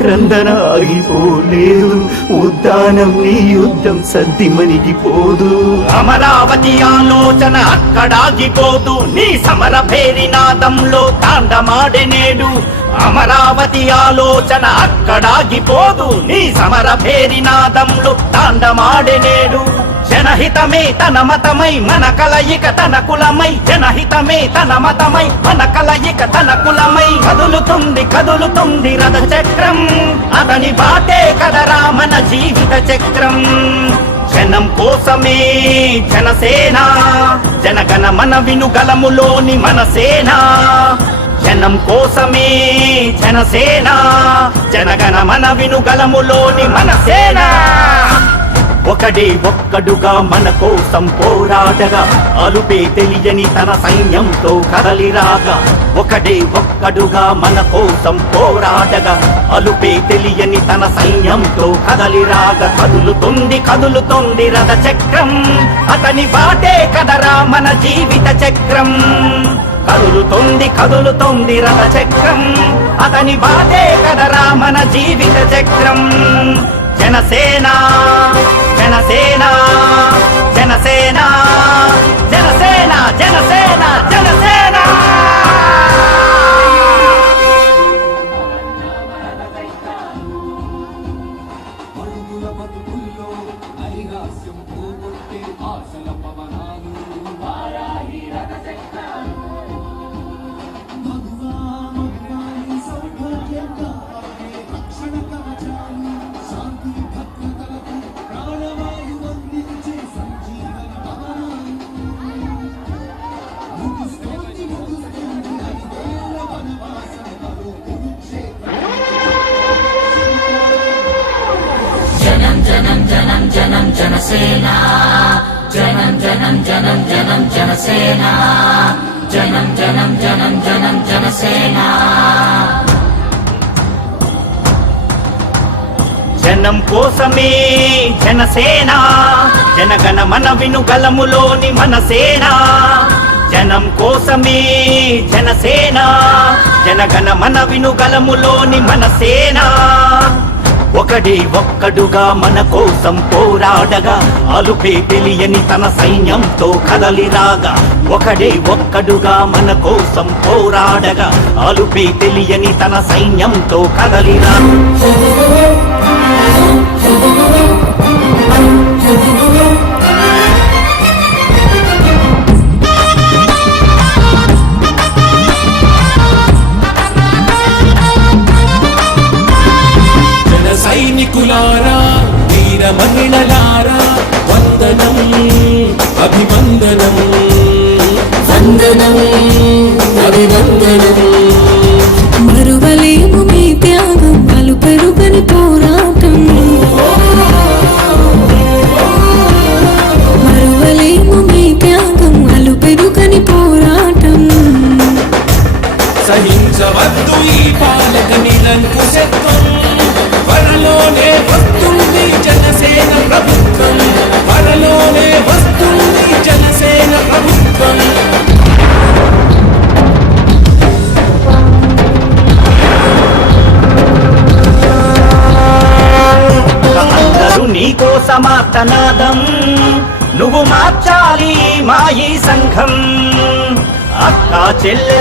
క్రందన ఆగిపోలేదు, ఉద్దానం నీ యుద్ధం సద్దిమణిగిపోదు. అమరావతి ఆలోచన అక్కడాగిపోదు, నీ సమర భేరినాదంలో తాండమాడెనేడు. అమరావతి ఆలోచన అక్కడాగిపోదు, నీ సమర భేరినాదంలో తాండమాడెనేడు. జనహితమే తన మతమై మన కలయిక తన కులమై, జనహితమే తన మతమై మన కలయిక తన కులమై. కదులుతుంది కదులుతుంది రథ చక్రం, అతని బాటే కదరా మన జీవిత చక్రం. జనం కోసమే జనసేన, జనగణ మన వినుగలములోని మన సేన. జనం కోసమే జనసేన, జనగణ మన వినుగలములోని మన సేన. ఒకడే ఒక్కడుగా మన కోసం పోరాడగా, అలుపే తెలియని తన సైన్యంతో కదలిరాగా. ఒకడే ఒక్కడుగా మన కోసం పోరాడగా, అలుపే తెలియని తన సైన్యంతో కదలిరాగా. కదులుతుంది కదులుతుంది రథ చక్రం, అతని బాటే కదరా మన జీవిత చక్రం. కదులుతుంది కదులుతుంది రథ చక్రం, అతని బాటే కదరా మన జీవిత చక్రం. జనసేన జనసేన జనసేన జనసేన జనసేన జనసేన. జనం జనసేన, జనం జనం జనం జనం జనసేన, జనం జనం జనం జనం జనసేన. జనం కోసమే జనసేన, జనగణ మన వినుగలములోని మన సేన. జనం కోసమే జనసేన, జనగణ మన వినుగలములోని మన సేన. ఒకడే ఒక్కడుగా మన కోసం పోరాడగా, అలుపే తెలియని తన సైన్యంతో కదలిరాగా. ఒకడే ఒక్కడుగా మన కోసం పోరాడగా, అలుపే తెలియని తన సైన్యంతో కదలిరాగా. సైనికులారా, వీర మహిళలారా, వందనం అభివందనం, వందనం అభివందనం. మరువలేము మీ త్యాగం, అలుపెరుగని పోరాటం. మరువలేము మీ త్యాగం, అలుపెరుగని పోరాటం. సహించవద్దు ఈ పాలక నిరంకుశత్వం. త్వరలోనే వస్తుంది జనసేన ప్రభుత్వం, త్వరలోనే వస్తుంది జనసేన ప్రభుత్వం. అందరూ నీకోసమార్తనాదం, నువ్వు మార్చాలి మా ఈ సంఘం. అక్క చెల్లె